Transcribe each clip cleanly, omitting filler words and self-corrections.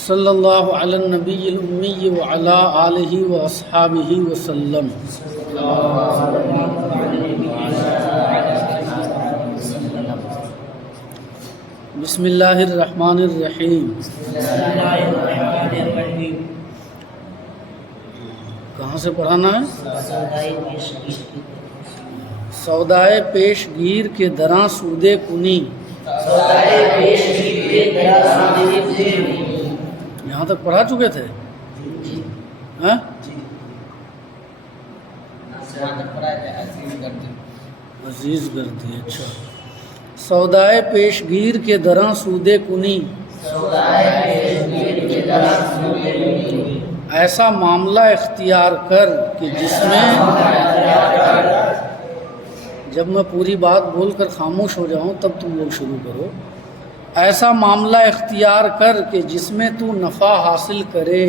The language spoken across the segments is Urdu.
صلی اللہ علی النبی الامی وعلی آلہ واصحابہ وسلم۔ بسم اللہ الرحمن الرحیم۔ کہاں سے پڑھانا ہے؟ سودائے پیش گیر کے دراں سودے کنی۔ یہاں تک پڑھا چکے تھے؟ ہاں؟ عزیز گردی، اچھا۔ سودائے پیش گیر کے دراں سودے کنی، ایسا معاملہ اختیار کر کہ جس میں، جب میں پوری بات بول کر خاموش ہو جاؤں تب تم لوگ شروع کرو۔ ایسا معاملہ اختیار کر کہ جس میں تو نفع حاصل کرے،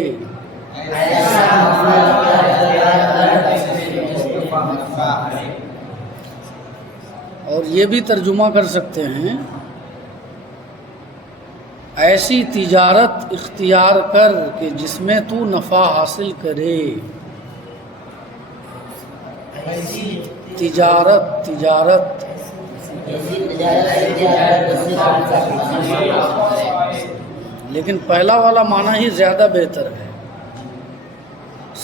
اور یہ بھی ترجمہ کر سکتے ہیں ایسی تجارت اختیار کر کہ جس میں تو نفع حاصل کرے۔ تجارت لیکن پہلا والا معنی ہی زیادہ بہتر ہے۔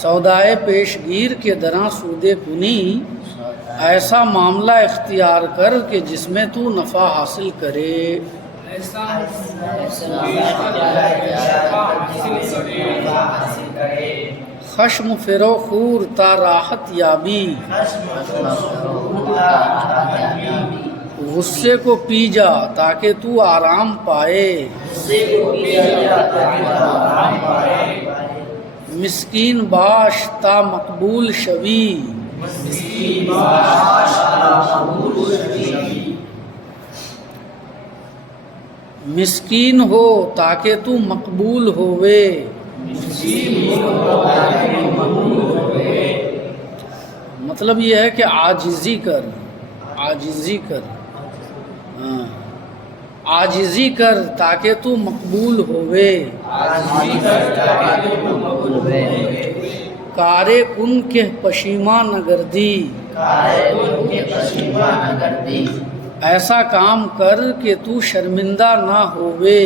سودائے پیش گیر کے دراں سودے کنی، ایسا معاملہ اختیار کر کہ جس میں تو نفع حاصل کرے۔ خشم فرو خور تا راحت یابی، غصے کو پی جا تاکہ تو آرام پائے۔ مسکین باش تا مقبول شوی، مسکین ہو تاکہ تو مقبول ہوئے۔ مطلب یہ ہے کہ عاجزی کر، ہاں، عاجزی کر تاکہ تو مقبول ہوئے۔ کارے کن کے پشیماں نہ گردی، ایسا کام کر کہ تو شرمندہ نہ ہوئے۔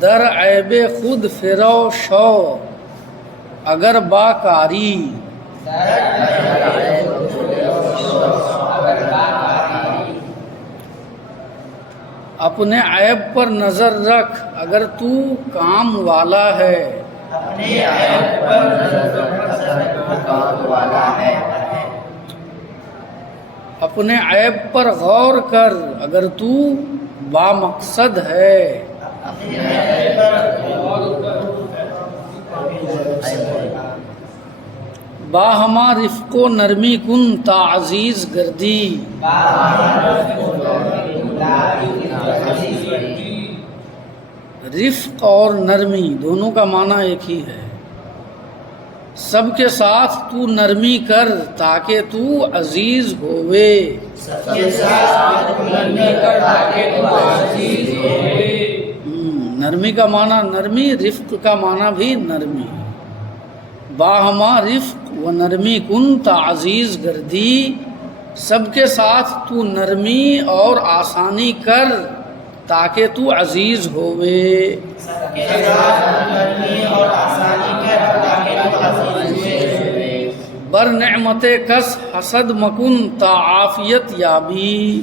در عیب خود فرو شو اگر با کاری، اپنے عیب پر نظر رکھ اگر تو کام والا ہے۔ اپنے عیب پر غور کر اگر تو با مقصد ہے۔ با ہما رفق و نرمی کن تا عزیز گردی، رفق اور نرمی دونوں کا معنی ایک ہی ہے۔ سب کے ساتھ تو نرمی کر تاکہ تو عزیز ہوئے۔ نرمی کا معنی نرمی، رفق کا معنی بھی نرمی۔ باہما رفق و نرمی کن تا عزیز گردی، سب کے ساتھ تو نرمی اور آسانی کر تاکہ تو عزیز ہوئے۔ بر نعمت کس حسد مکن تا عافیت یابی،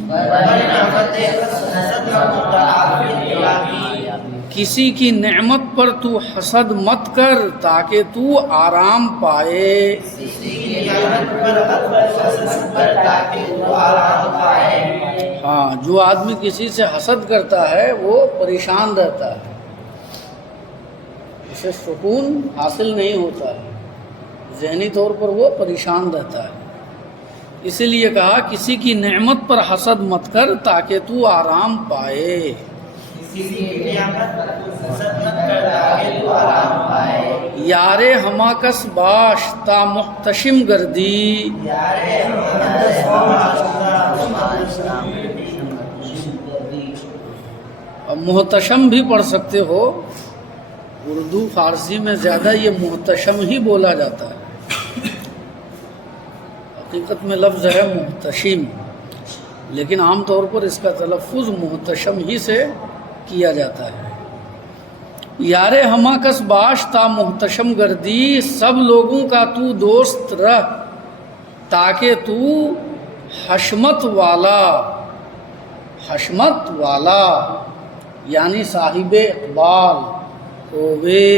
کسی کی نعمت پر تو حسد مت کر تاکہ تو آرام پائے۔ ہاں، جو آدمی کسی سے حسد کرتا ہے وہ پریشان رہتا ہے، اسے سکون حاصل نہیں ہوتا ہے، ذہنی طور پر وہ پریشان رہتا ہے۔ اسی لیے کہا کسی کی نعمت پر حسد مت کر تاکہ تو آرام پائے۔ یارے ہما کس باش تا محتشم گردی، اب محتشم بھی پڑھ سکتے ہو، اردو فارسی میں زیادہ یہ محتشم ہی بولا جاتا ہے، حقیقت میں لفظ ہے محتشم، لیکن عام طور پر اس کا تلفظ محتشم ہی سے کیا جاتا ہے۔ یار ہما کس باش تا محتشم گردی، سب لوگوں کا تو دوست رہ تاکہ تو حشمت والا یعنی صاحب اقبال ہووے،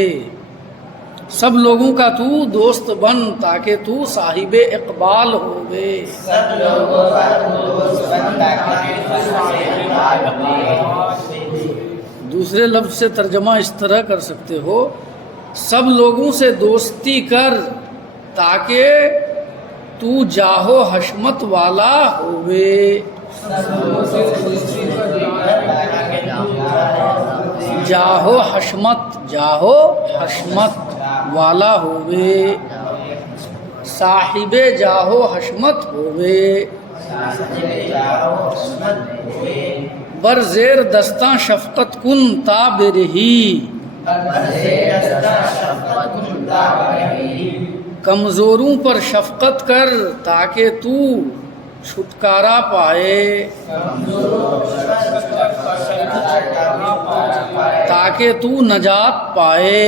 سب لوگوں کا تو دوست بن تاکہ تو صاحب اقبال ہووے۔ سب لوگوں کا دوست بن تاکہ تو صاحب اقبال ہووے۔ دوسرے لفظ سے ترجمہ اس طرح کر سکتے ہو، سب لوگوں سے دوستی کر تاکہ تو جاہو حشمت والا ہووے۔ جاہو حشمت والا ہووے، صاحب جاہو حشمت ہووے۔ بر زیر دستاں شفقت کن تا برہی، کمزوروں پر شفقت کر تاکہ تو چھٹکارا پائے، تاکہ تو نجات پائے۔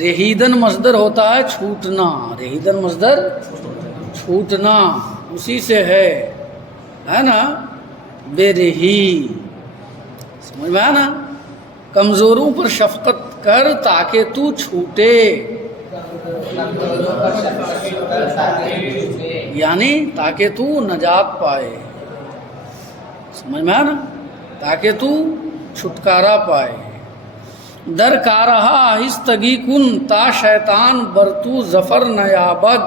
رہیدن مصدر ہوتا ہے چھوٹنا، رہیدن مصدر چھوٹنا، اسی سے ہے نا بے رہی، سمجھ میں آیا نا؟ کمزوروں پر شفقت کر تاکہ تو چھوٹے، یعنی تاکہ تو نجات پائے، سمجھ میں آیا نا؟ تاکہ تو چھٹکارا پائے۔ در کارہا آہستگی کن تا شیطان بر تو ظفر نیابد،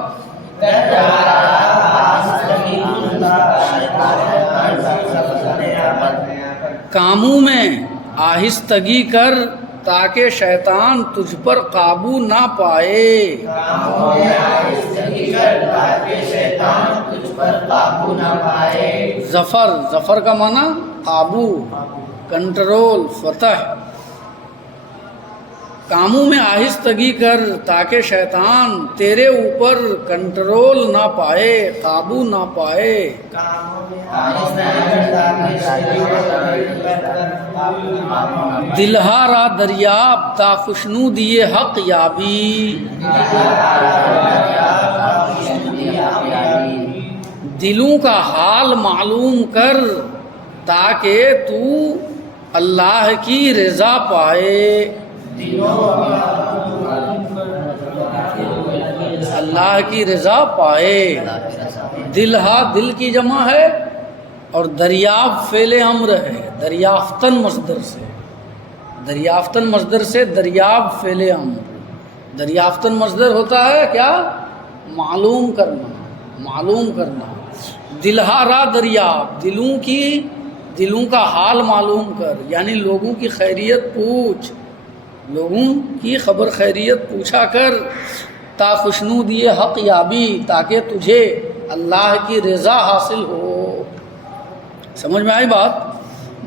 کاموں میں آہستگی کر تاکہ شیطان تجھ پر قابو نہ پائے، ظفر کا معنی قابو، کنٹرول، فتح۔ کاموں میں آہستگی کر تاکہ شیطان تیرے اوپر کنٹرول نہ پائے، قابو نہ پائے۔ دلہا را دریاب تا خوشنودی حق یابی، دلوں کا حال معلوم کر تاکہ تو اللہ کی رضا پائے، اللہ کی رضا پائے۔ دلہا دل کی جمع ہے اور دریاب فعل امر ہے، دریافتن مصدر سے، دریافتن مصدر سے دریاب فعل امر۔ دریافتن مصدر ہوتا ہے کیا؟ معلوم کرنا، معلوم کرنا۔ دلہا را دریاب، دلوں کا حال معلوم کر، یعنی لوگوں کی خیریت پوچھ، لوگوں کی خبر خیریت پوچھا کر، تا خوشنودی حق یابی، تاکہ تجھے اللہ کی رضا حاصل ہو۔ سمجھ میں آئی بات؟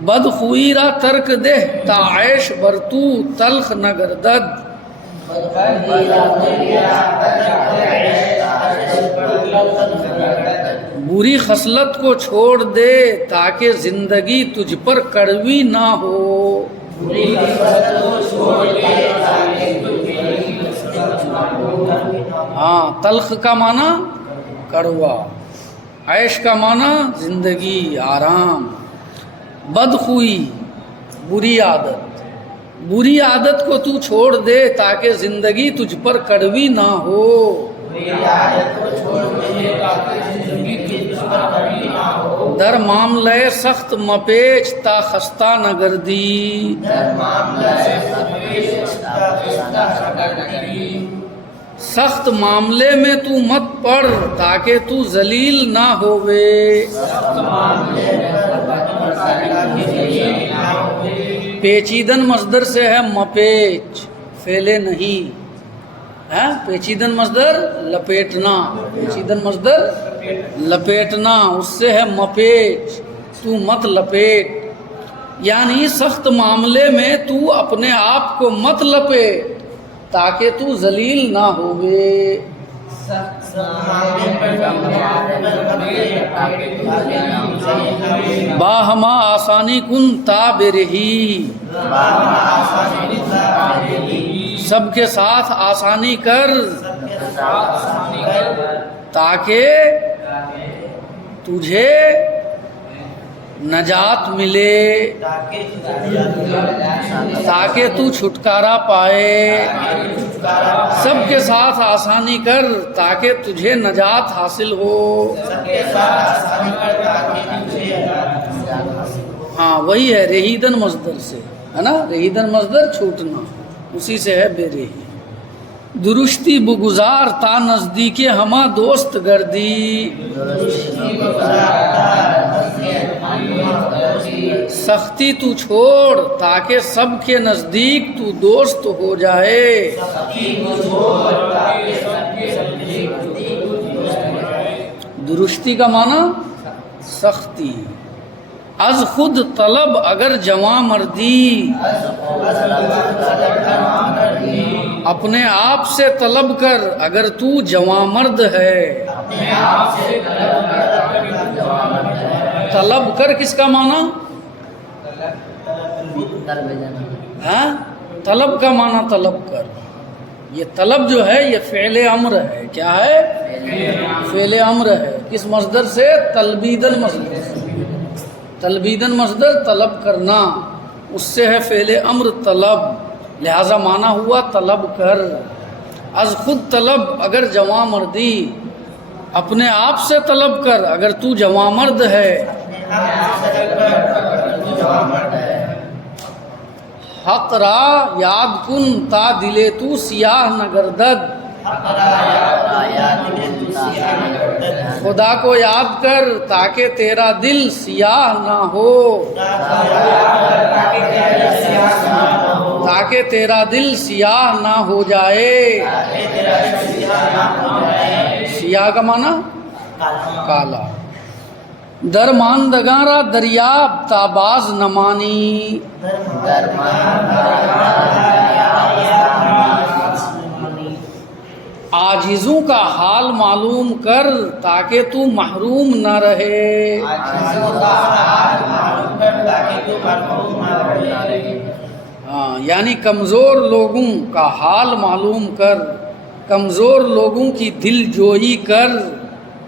بدخوئی را ترک دہ تا عیش برتو تلخ نہ گردد، بری خصلت کو چھوڑ دے تاکہ زندگی تجھ پر کڑوی نہ ہو، ہاں تلخ کا معنی کڑوا، عیش کا معنی زندگی، آرام۔ بدخوئی بری عادت، بری عادت کو تو چھوڑ دے تاکہ زندگی تجھ پر کڑوی نہ ہو، در معاملے سخت مپیچ تا خستہ نہ گردی، سخت معاملے میں تو مت پڑ تاکہ تو ذلیل نہ ہووے، پیچیدن مصدر سے ہے مپیچ، فعل نہیں ہے، پیچیدن مصدر لپیٹنا، پیچیدن مصدر لپیٹنا، اس سے ہے مپیچ، تو مت لپیٹ، یعنی سخت معاملے میں تو اپنے آپ کو مت لپیٹ تاکہ تو ذلیل نہ ہوئے۔ باہما آسانی کن تاب رہی، سب کے ساتھ آسانی کر تاکہ تجھے نجات ملے، تاکہ تو چھٹکارا پائے، سب کے ساتھ آسانی کر تاکہ تجھے نجات حاصل ہو۔ ہاں وہی ہے رہیدن مصدر سے ہے نا، رہیدن مصدر چھوٹنا، اسی سے ہے بے رہی۔ درشتی بگزار تا نزدیک ہما دوست گردی، سختی تو چھوڑ تاکہ سب کے نزدیک تو دوست ہو جائے۔ درشتی کا معنی سختی، از خود طلب اگر جواں مردی، اپنے آپ سے طلب کر اگر تو جواں مرد ہے۔ طلب کر کس کا معنی؟ ہاں طلب کا معنی طلب کر، یہ طلب جو ہے یہ فعل امر ہے۔ کیا ہے؟ فعل امر ہے۔ کس مصدر سے؟ تلبیدن مصدر سے۔ تلبیدن مصدر طلب کرنا، اس سے ہے فعل امر طلب، لہذا معنی ہوا طلب کر۔ از خود طلب اگر جواں مردی، اپنے آپ سے طلب کر اگر تو جواں مرد ہے۔ حق را یاد کن تا دلے تو سیاہ نہ گردد، خدا کو یاد کر تاکہ تیرا دل سیاہ نہ ہو، تاکہ تیرا دل سیاہ نہ ہو جائے۔ سیاہ کا معنی کالا۔ درماندگاں را دریاب تا باز نمانی، عاجزوں کا حال معلوم کر تاکہ تو محروم نہ رہے۔ ہاں یعنی کمزور لوگوں کا حال معلوم کر، کمزور لوگوں کی دل جوئی کر۔